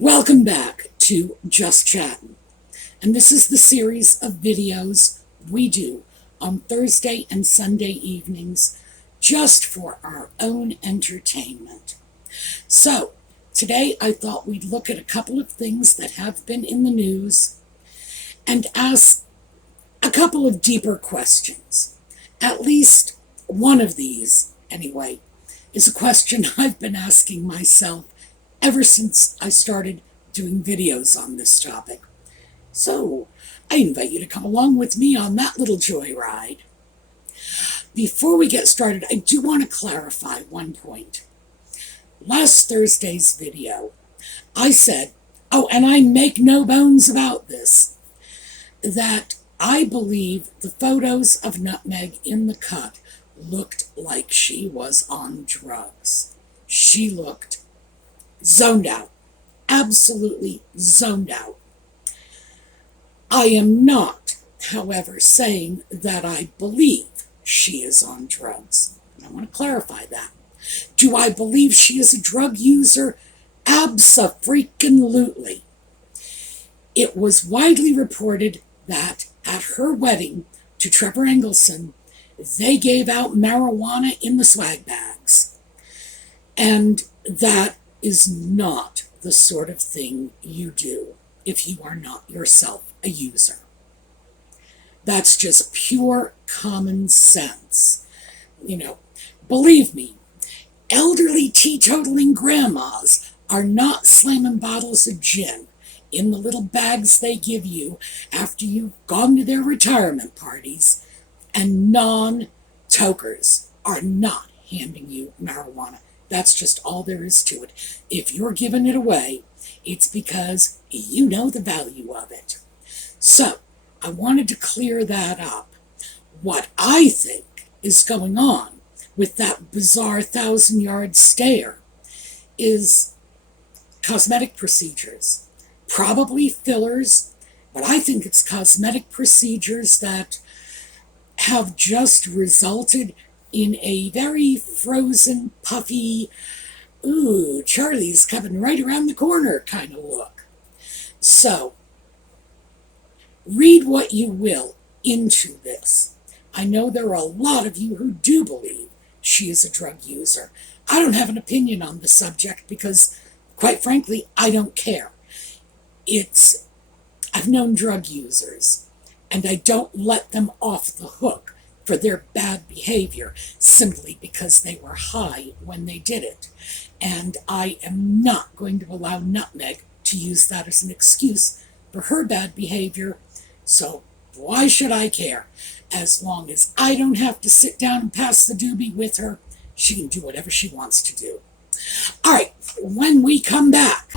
Welcome back to Just Chattin', and this is the series of videos we do on Thursday and Sunday evenings just for our own entertainment. So, today I thought we'd look at a couple of things that have been in the news and ask a couple of deeper questions. At least one of these, anyway, is a question I've been asking myself ever since I started doing videos on this topic. So, I invite you to come along with me on that little joyride. Before we get started, I do want to clarify one point. Last Thursday's video, I said, and I make no bones about this, that I believe the photos of Nutmeg in the cut looked like she was on drugs. She looked zoned out, absolutely zoned out. I am not, however, saying that I believe she is on drugs. And I want to clarify that. Do I believe she is a drug user? Abso-freaking-lutely. It was widely reported that at her wedding to Trevor Engelson, they gave out marijuana in the swag bags. And that is not the sort of thing you do if you are not yourself a user. That's just pure common sense. Believe me, elderly teetotaling grandmas are not slamming bottles of gin in the little bags they give you after you've gone to their retirement parties, and non-tokers are not handing you marijuana. That's just all there is to it. If you're giving it away, it's because you know the value of it. So, I wanted to clear that up. What I think is going on with that bizarre 1,000-yard stare is cosmetic procedures. Probably fillers, but I think it's cosmetic procedures that have just resulted in a very frozen, puffy, ooh, Charlie's coming right around the corner kind of look. So, read what you will into this. I know there are a lot of you who do believe she is a drug user. I don't have an opinion on the subject because, quite frankly, I don't care. I've known drug users, and I don't let them off the hook for their bad behavior simply because they were high when they did it. And I am not going to allow Nutmeg to use that as an excuse for her bad behavior. So why should I care? As long as I don't have to sit down and pass the doobie with her, she can do whatever she wants to do. All right, when we come back,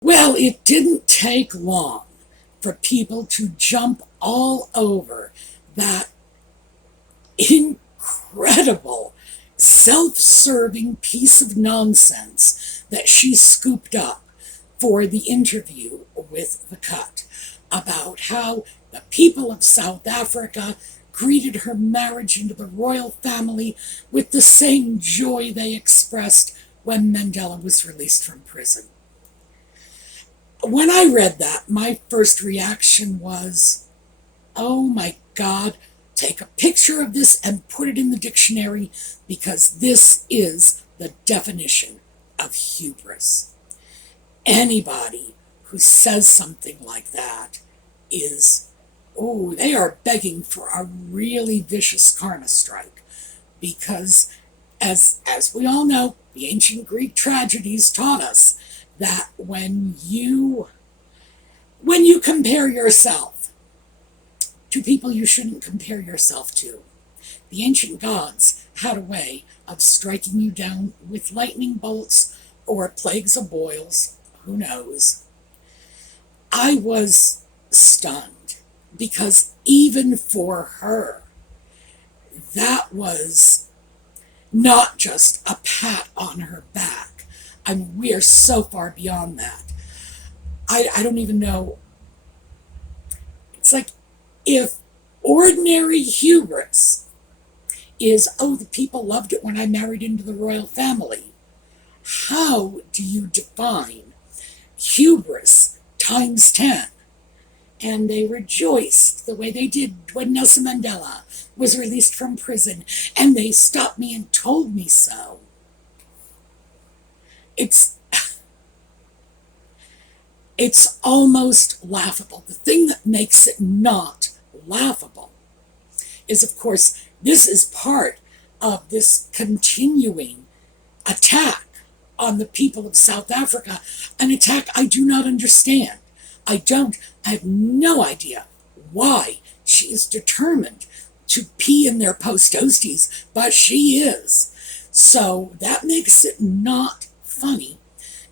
well, it didn't take long for people to jump all over that incredible, self-serving piece of nonsense that she scooped up for the interview with The Cut about how the people of South Africa greeted her marriage into the royal family with the same joy they expressed when Mandela was released from prison. When I read that, my first reaction was, oh my God, take a picture of this and put it in the dictionary because this is the definition of hubris. Anybody who says something like that they are begging for a really vicious karma strike because, as we all know, the ancient Greek tragedies taught us that when you compare yourself to people you shouldn't compare yourself to, the ancient gods had a way of striking you down with lightning bolts or plagues of boils, who knows. I was stunned because even for her, that was not just a pat on her back. I mean, we are so far beyond that. I don't even know. It's like, if ordinary hubris is, oh, the people loved it when I married into the royal family, how do you define hubris times 10? And they rejoiced the way they did when Nelson Mandela was released from prison, and they stopped me and told me so. It's almost laughable. The thing that makes it not laughable is, of course, this is part of this continuing attack on the people of South Africa, an attack I do not understand. I have no idea why she is determined to pee in their post toasties, but she is. So that makes it not funny.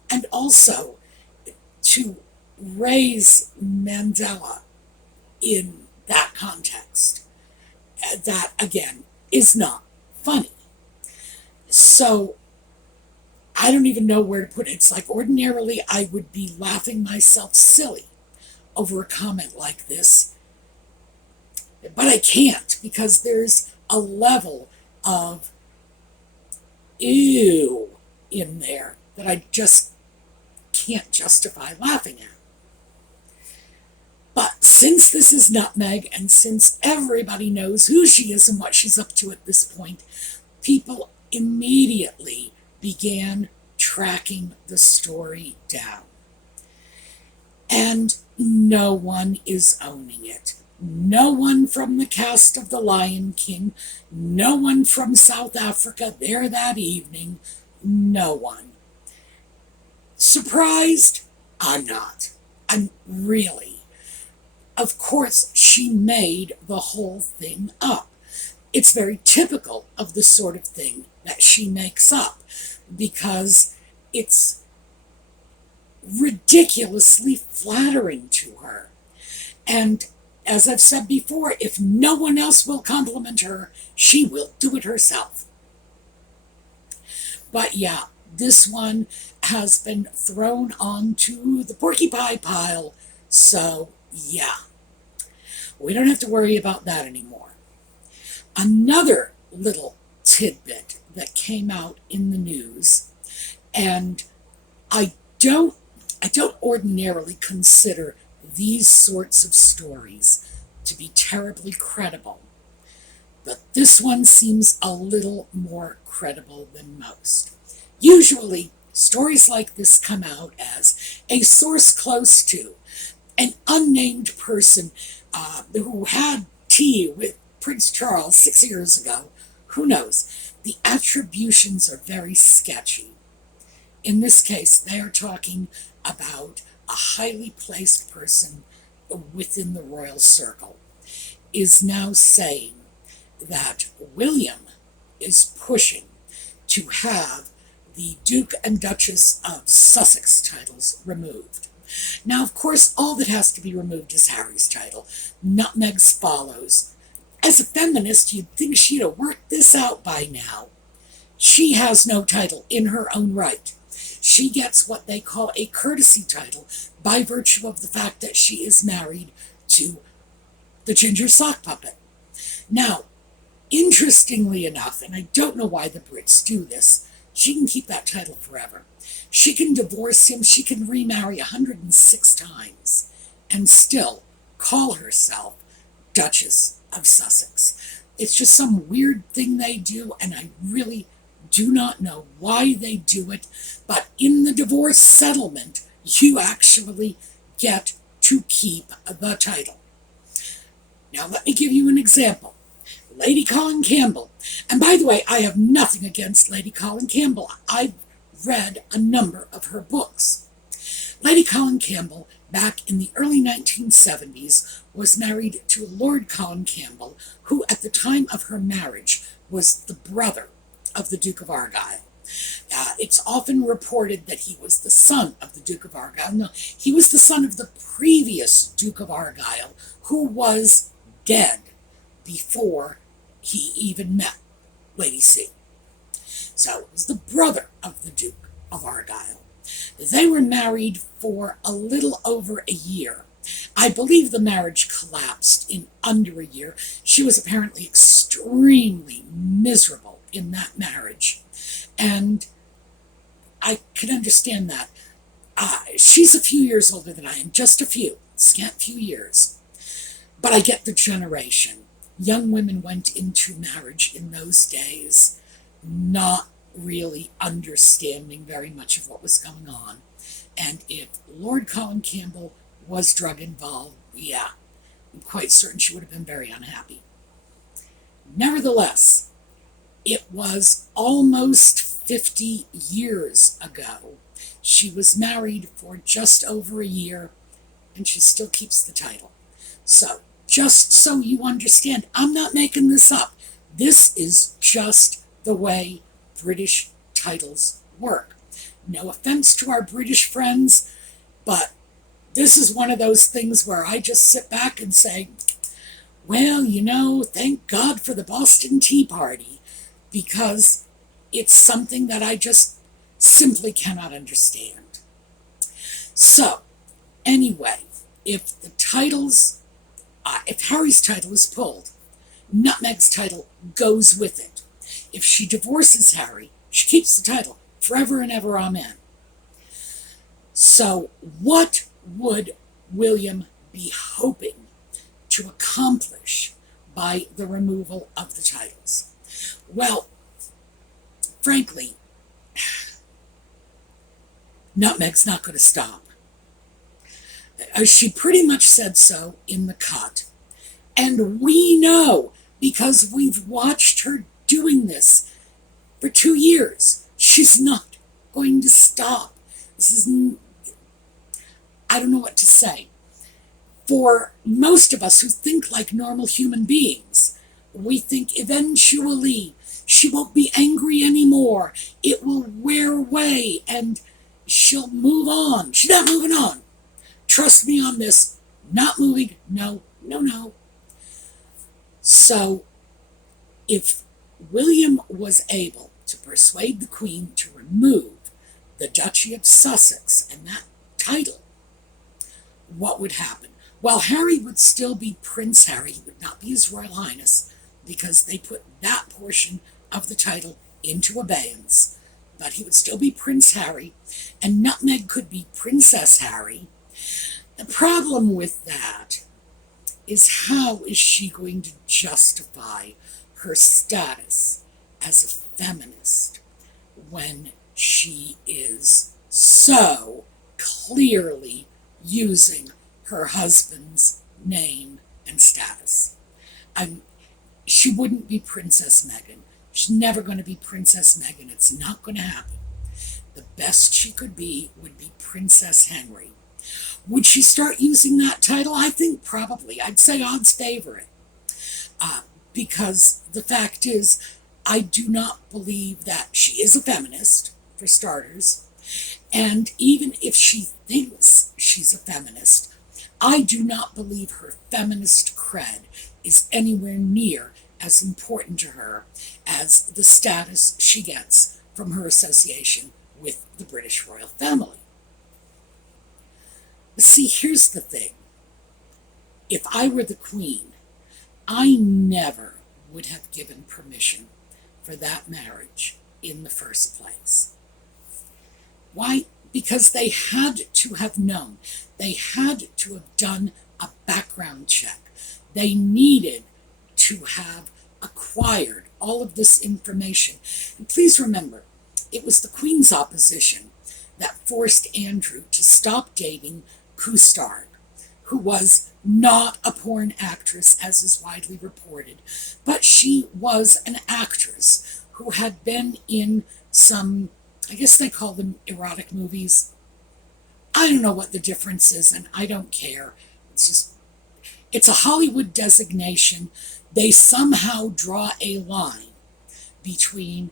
And also, to raise Mandela in that context, that again is not funny. So I don't even know where to put it. It's like, ordinarily I would be laughing myself silly over a comment like this, but I can't, because there's a level of ew in there that I just can't justify laughing at. But since this is Nutmeg, and since everybody knows who she is and what she's up to at this point, people immediately began tracking the story down. And no one is owning it. No one from the cast of The Lion King, no one from South Africa there that evening, no one. Surprised? I'm not. I'm really. Of course, she made the whole thing up. It's very typical of the sort of thing that she makes up, because it's ridiculously flattering to her. And as I've said before, if no one else will compliment her, she will do it herself. But yeah, this one has been thrown onto the porky pie pile, so yeah, we don't have to worry about that anymore. Another little tidbit that came out in the news, and I don't ordinarily consider these sorts of stories to be terribly credible, but this one seems a little more credible than most. Usually, stories like this come out as a source close to an unnamed person who had tea with Prince Charles 6 years ago. Who knows? The attributions are very sketchy. In this case, they are talking about a highly placed person within the royal circle is now saying that William is pushing to have the Duke and Duchess of Sussex titles removed. Now, of course, all that has to be removed is Harry's title. Nutmeg's follows. As a feminist, you'd think she'd have worked this out by now. She has no title in her own right. She gets what they call a courtesy title by virtue of the fact that she is married to the ginger sock puppet. Now, interestingly enough, and I don't know why the Brits do this, she can keep that title forever. She can divorce him, she can remarry 106 times, and still call herself Duchess of Sussex. It's just some weird thing they do, and I really do not know why they do it, but in the divorce settlement, you actually get to keep the title. Now, let me give you an example. Lady Colin Campbell. And by the way, I have nothing against Lady Colin Campbell. I've read a number of her books. Lady Colin Campbell, back in the early 1970s, was married to Lord Colin Campbell, who at the time of her marriage was the brother of the Duke of Argyll. It's often reported that he was the son of the Duke of Argyll. No, he was the son of the previous Duke of Argyll, who was dead before he even met Lady C. So it was the brother of the Duke of Argyll. They were married for a little over a year. I believe the marriage collapsed in under a year. She was apparently extremely miserable in that marriage. And I can understand that. She's a few years older than I am, just a few, scant few years. But I get the generation. Young women went into marriage in those days not really understanding very much of what was going on. And if Lord Colin Campbell was drug involved, yeah, I'm quite certain she would have been very unhappy. Nevertheless, it was almost 50 years ago. She was married for just over a year, and she still keeps the title. So, just so you understand, I'm not making this up. This is just the way British titles work. No offense to our British friends, but this is one of those things where I just sit back and say, well, you know, thank God for the Boston Tea Party, because it's something that I just simply cannot understand. So, anyway, if the titles, if Harry's title is pulled, Nutmeg's title goes with it. If she divorces Harry, she keeps the title forever and ever, amen. So, what would William be hoping to accomplish by the removal of the titles? Well, frankly, Nutmeg's not going to stop. She pretty much said so in the cut. And we know, because we've watched her doing this for 2 years, she's not going to stop. This is, I don't know what to say. For most of us who think like normal human beings, we think eventually she won't be angry anymore. It will wear away and she'll move on. She's not moving on. Trust me on this. Not moving. No, no, no. So, if William was able to persuade the Queen to remove the Duchy of Sussex and that title, what would happen? Well, Harry would still be Prince Harry. He would not be His Royal Highness, because they put that portion of the title into abeyance. But he would still be Prince Harry, and Nutmeg could be Princess Harry. The problem with that is, how is she going to justify her status as a feminist when she is so clearly using her husband's name and status? She wouldn't be Princess Meghan. She's never going to be Princess Meghan. It's not going to happen. The best she could be would be Princess Henry. Would she start using that title? I think probably. I'd say odds favor it. Because the fact is, I do not believe that she is a feminist, for starters. And even if she thinks she's a feminist, I do not believe her feminist cred is anywhere near as important to her as the status she gets from her association with the British royal family. But see, here's the thing. If I were the Queen, I never would have given permission for that marriage in the first place. Why? Because they had to have known. They had to have done a background check. They needed to have acquired all of this information. And please remember, it was the Queen's opposition that forced Andrew to stop dating Custard, who was not a porn actress, as is widely reported, but she was an actress who had been in some, I guess they call them erotic movies. I don't know what the difference is, and I don't care. It's a Hollywood designation. They somehow draw a line between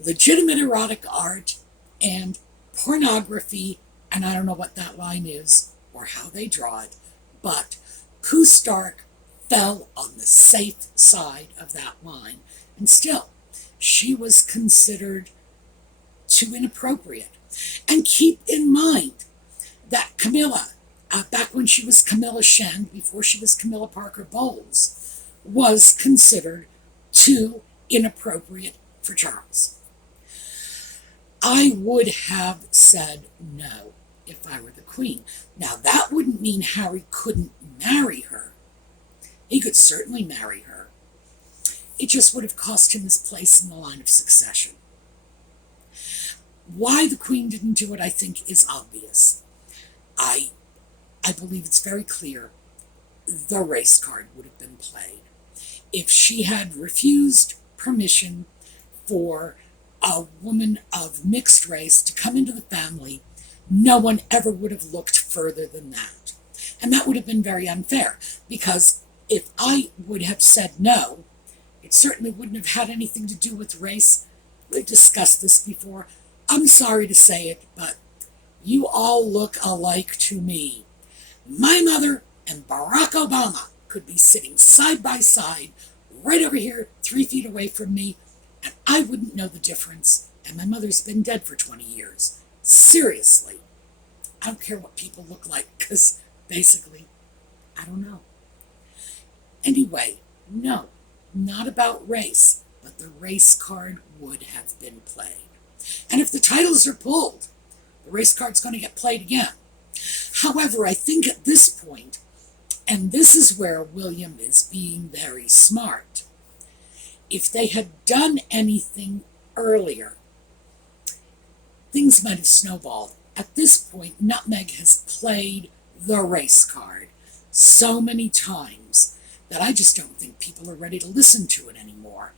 legitimate erotic art and pornography, and I don't know what that line is or how they draw it, but Custard fell on the safe side of that line. And still, she was considered too inappropriate. And keep in mind that Camilla, back when she was Camilla Shand, before she was Camilla Parker Bowles, was considered too inappropriate for Charles. I would have said no if I were the Queen. Now, that wouldn't mean Harry couldn't marry her. He could certainly marry her. It just would have cost him his place in the line of succession. Why the Queen didn't do it, I think, is obvious. I believe it's very clear the race card would have been played. If she had refused permission for a woman of mixed race to come into the family, no one ever would have looked further than that. And that would have been very unfair, because if I would have said no, it certainly wouldn't have had anything to do with race. We've discussed this before. I'm sorry to say it, but you all look alike to me. My mother and Barack Obama could be sitting side by side right over here, 3 feet away from me, and I wouldn't know the difference. And my mother's been dead for 20 years. Seriously. I don't care what people look like, because basically, I don't know. Anyway, no, not about race, but the race card would have been played. And if the titles are pulled, the race card's going to get played again. However, I think at this point, and this is where William is being very smart, if they had done anything earlier, things might have snowballed. At this point, Nutmeg has played the race card so many times that I just don't think people are ready to listen to it anymore.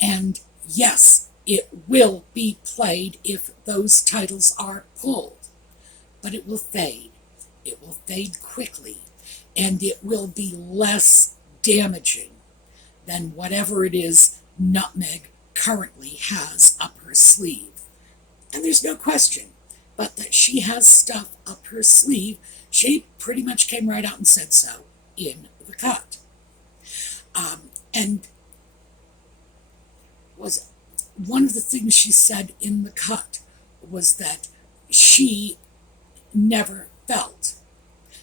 And yes, it will be played if those titles are pulled, but it will fade. It will fade quickly, and it will be less damaging than whatever it is Nutmeg currently has up her sleeve. And there's no question but that she has stuff up her sleeve. She pretty much came right out and said so in the cut. And was one of the things she said in the cut was that she never felt.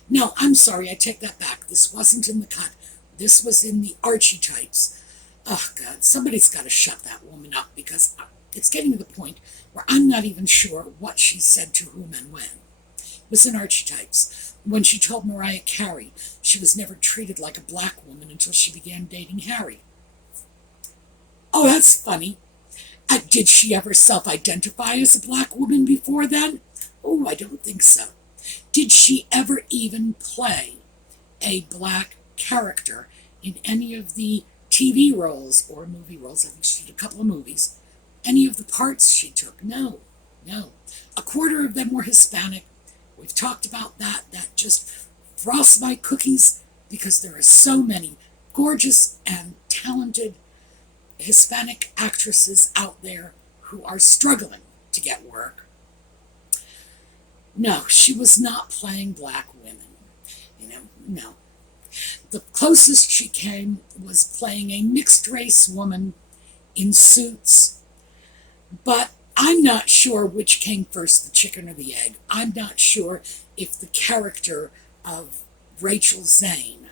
No, I'm sorry, I take that back. This wasn't in the cut. This was in the archetypes. Oh, God, somebody's got to shut that woman up, because it's getting to the point where I'm not even sure what she said to whom and when. It was in archetypes. When she told Mariah Carey she was never treated like a black woman until she began dating Harry. Oh, that's funny. Did she ever self-identify as a black woman before then? Oh, I don't think so. Did she ever even play a black character in any of the TV roles or movie roles? I think she did a couple of movies. Any of the parts she took? No. A quarter of them were Hispanic. We've talked about that. That just frosts my cookies, because there are so many gorgeous and talented Hispanic actresses out there who are struggling to get work. No, she was not playing black women. No. The closest she came was playing a mixed-race woman in Suits. But I'm not sure which came first, the chicken or the egg. I'm not sure if the character of Rachel Zane,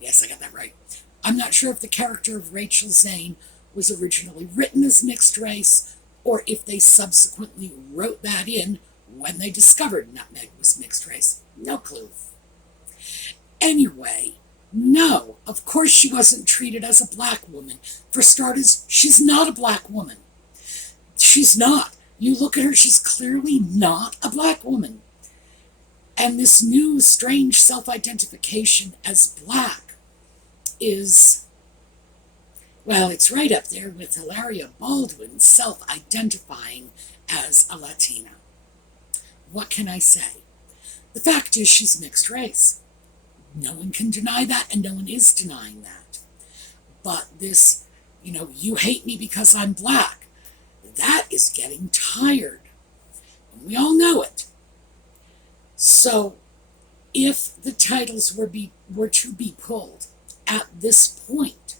yes, I got that right. I'm not sure if the character of Rachel Zane was originally written as mixed race, or if they subsequently wrote that in when they discovered Nutmeg was mixed race. No clue. Anyway, no, of course she wasn't treated as a black woman. For starters, she's not a black woman. She's not. You look at her, she's clearly not a black woman. And this new strange self-identification as black is, well, it's right up there with Hilaria Baldwin self-identifying as a Latina. What can I say? The fact is she's mixed race. No one can deny that, and no one is denying that. But this, you hate me because I'm black, that is getting tired. And we all know it. So if the titles were to be pulled, at this point,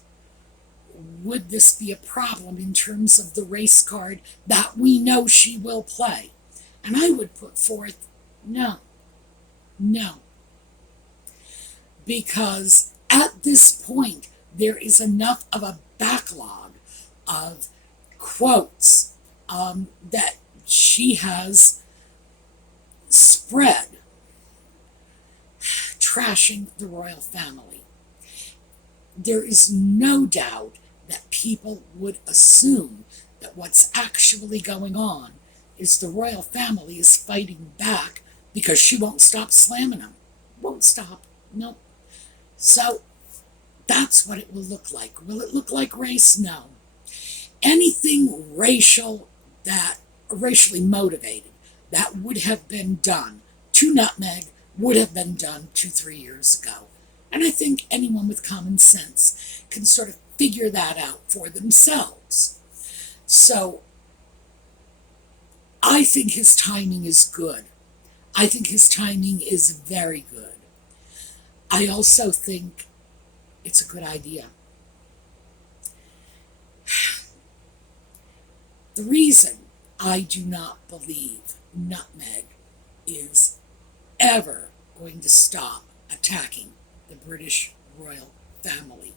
would this be a problem in terms of the race card that we know she will play? And I would put forth, no. No. Because at this point, there is enough of a backlog of quotes that she has spread trashing the royal family. There is no doubt that people would assume that what's actually going on is the royal family is fighting back because she won't stop slamming them. Won't stop. Nope. So that's what it will look like. Will it look like race? No. Anything racially motivated that would have been done to nutmeg would have been done 2-3 years ago. And I think anyone with common sense can sort of figure that out for themselves. So I think his timing is good. I think his timing is very good. I also think it's a good idea. The reason I do not believe nutmeg is ever going to stop attacking the British royal family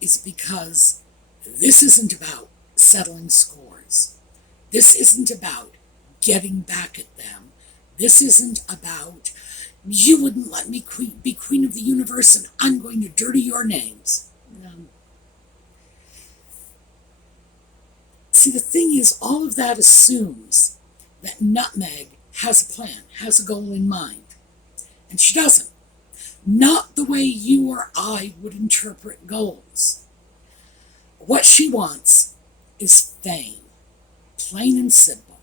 is because this isn't about settling scores. This isn't about getting back at them. This isn't about, you wouldn't let me be queen of the universe and I'm going to dirty your names. See, the thing is, all of that assumes that nutmeg has a plan, has a goal in mind. And she doesn't. Not the way you or I would interpret goals. What she wants is fame. Plain and simple.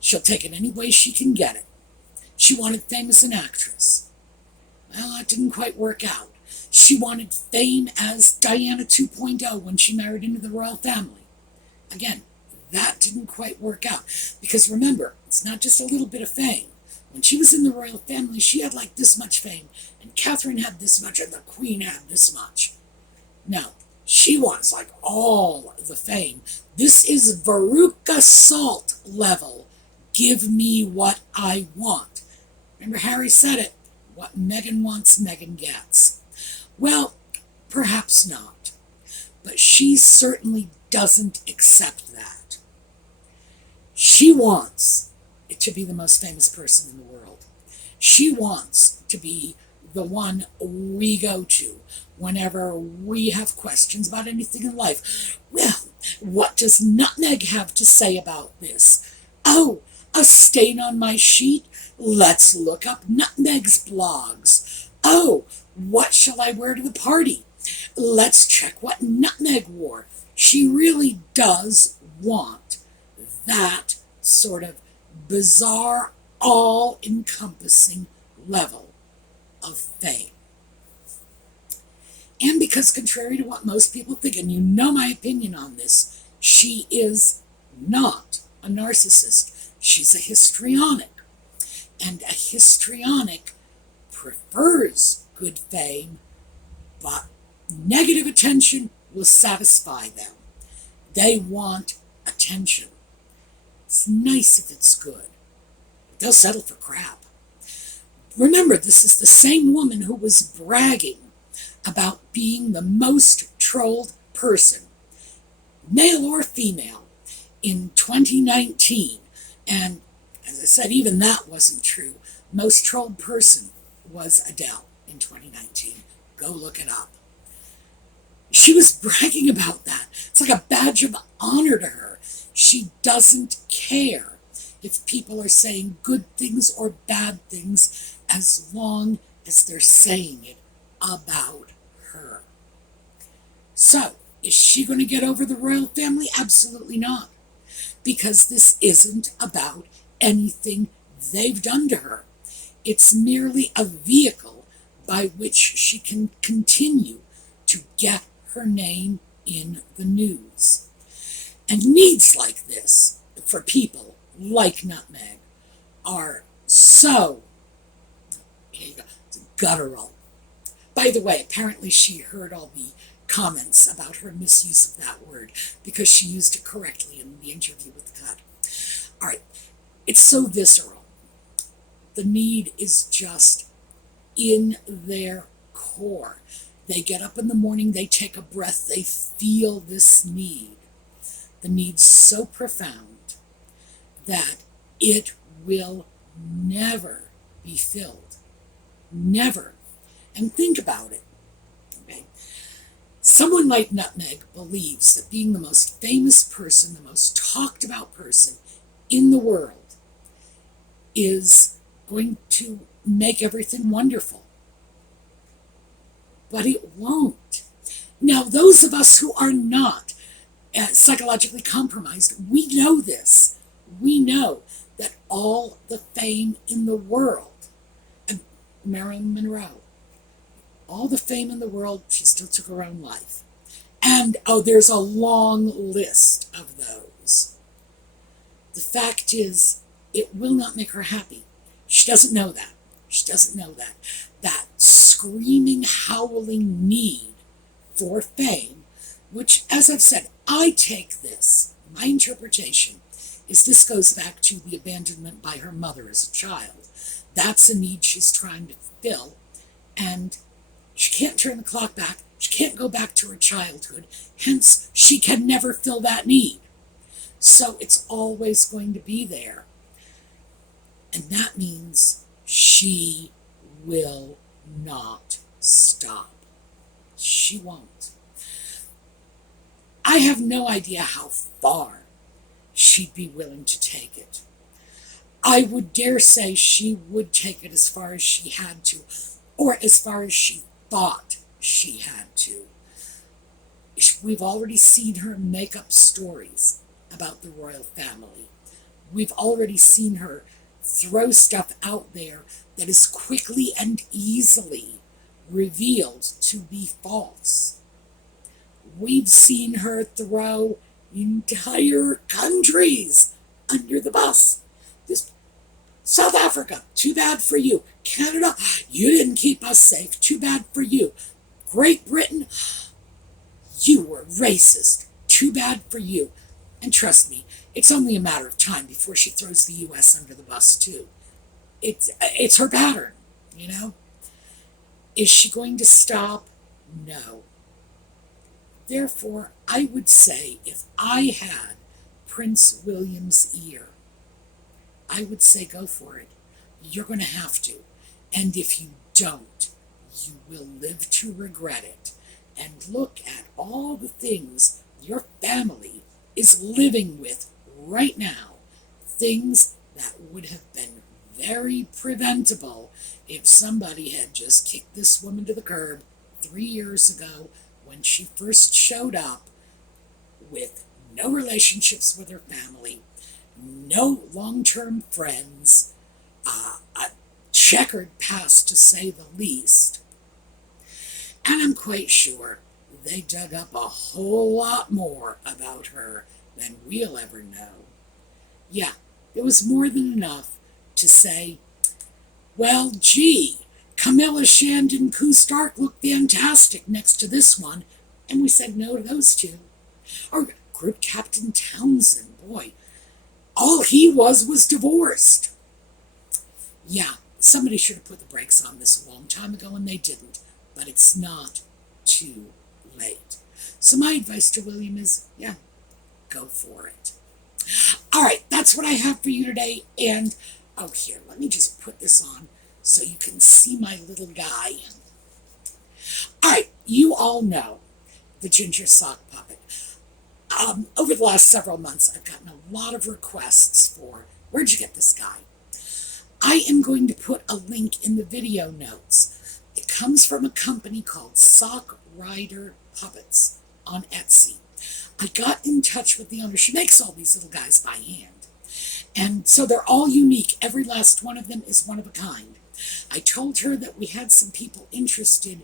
She'll take it any way she can get it. She wanted fame as an actress. Well, that didn't quite work out. She wanted fame as Diana 2.0 when she married into the royal family. Again, that didn't quite work out. Because remember, it's not just a little bit of fame. When she was in the royal family, she had like this much fame, and Catherine had this much, and the queen had this much. No, she wants like all the fame. This is Veruca Salt level. Give me what I want. Remember, Harry said it. What Meghan wants, Meghan gets. Well, perhaps not. But she certainly doesn't accept that. She wants it to be the most famous person in the world. She wants to be the one we go to whenever we have questions about anything in life. Well, what does Nutmeg have to say about this? Oh, a stain on my sheet? Let's look up Nutmeg's blogs. Oh, what shall I wear to the party? Let's check what Nutmeg wore. She really does want that sort of bizarre, all-encompassing level of fame. And because contrary to what most people think, and you know my opinion on this, she is not a narcissist. She's a histrionic. And a histrionic prefers good fame, but negative attention will satisfy them. They want attention. It's nice if it's good. They'll settle for crap. Remember, this is the same woman who was bragging about being the most trolled person, male or female, in 2019. And as I said, even that wasn't true. Most trolled person was Adele in 2019. Go look it up. She was bragging about that. It's like a badge of honor to her. She doesn't care if people are saying good things or bad things as long as they're saying it about her. So, is she going to get over the royal family? Absolutely not. Because this isn't about anything they've done to her. It's merely a vehicle by which she can continue to get her name in the news. And needs like this, for people like Nutmeg, are so guttural. By the way, apparently she heard all the comments about her misuse of that word because she used it correctly in the interview with the cut. All right, it's so visceral. The need is just in their core. They get up in the morning, they take a breath, they feel this need. The need's so profound that it will never be filled. Never. And think about it. Okay? Someone like Nutmeg believes that being the most famous person, the most talked about person in the world is going to make everything wonderful. But it won't. Now, those of us who are not psychologically compromised, we know this. We know that all the fame in the world, and Marilyn Monroe, all the fame in the world, she still took her own life. And, there's a long list of those. The fact is, it will not make her happy. She doesn't know that. She doesn't know that. That screaming, howling need for fame, which, as I've said, I take this, my interpretation is this goes back to the abandonment by her mother as a child. That's a need she's trying to fill, and she can't turn the clock back. She can't go back to her childhood. Hence, she can never fill that need. So it's always going to be there. And that means she will not stop. She won't. I have no idea how far she'd be willing to take it. I would dare say she would take it as far as she had to, or as far as she thought she had to. We've already seen her make up stories about the royal family. We've already seen her throw stuff out there that is quickly and easily revealed to be false. We've seen her throw entire countries under the bus. This South Africa, too bad for you. Canada, you didn't keep us safe. Too bad for you. Great Britain, you were racist. Too bad for you. And trust me, it's only a matter of time before she throws the U.S. under the bus, too. It's her pattern, you know? Is she going to stop? No. Therefore, I would say if I had Prince William's ear, I would say go for it. You're going to have to. And if you don't, you will live to regret it. And look at all the things your family is living with right now. Things that would have been very preventable if somebody had just kicked this woman to the curb 3 years ago when she first showed up with no relationships with her family, no long-term friends, a checkered past to say the least. And I'm quite sure they dug up a whole lot more about her than we'll ever know. Yeah, it was more than enough to say, well, gee, Camilla Shandon Stark looked fantastic next to this one, and we said no to those two. Or Group Captain Townsend, boy, all he was divorced. Yeah, somebody should have put the brakes on this a long time ago, and they didn't. But it's not too late. So my advice to William is, yeah, go for it. All right, that's what I have for you today. And, here, let me just put this on so you can see my little guy. All right, you all know the ginger sock puppet. Over the last several months, I've gotten a lot of requests for, where'd you get this guy? I am going to put a link in the video notes. It comes from a company called Sock Rider Puppets on Etsy. I got in touch with the owner. She makes all these little guys by hand. And so they're all unique. Every last one of them is one of a kind. I told her that we had some people interested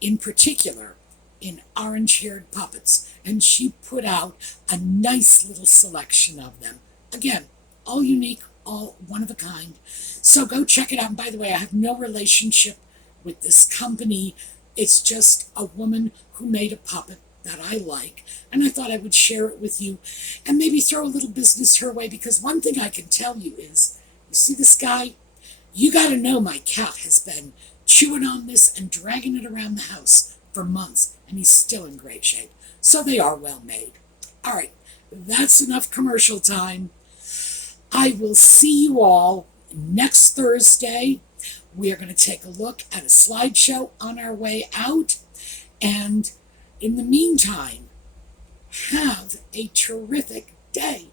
in particular in orange-haired puppets, and she put out a nice little selection of them. Again, all unique, all one of a kind. So go check it out. And by the way, I have no relationship with this company. It's just a woman who made a puppet that I like, and I thought I would share it with you and maybe throw a little business her way, because one thing I can tell you is, you see this guy? You gotta know my cat has been chewing on this and dragging it around the house for months, and he's still in great shape. So they are well made. All right, that's enough commercial time. I will see you all next Thursday. We are going to take a look at a slideshow on our way out. And in the meantime, have a terrific day.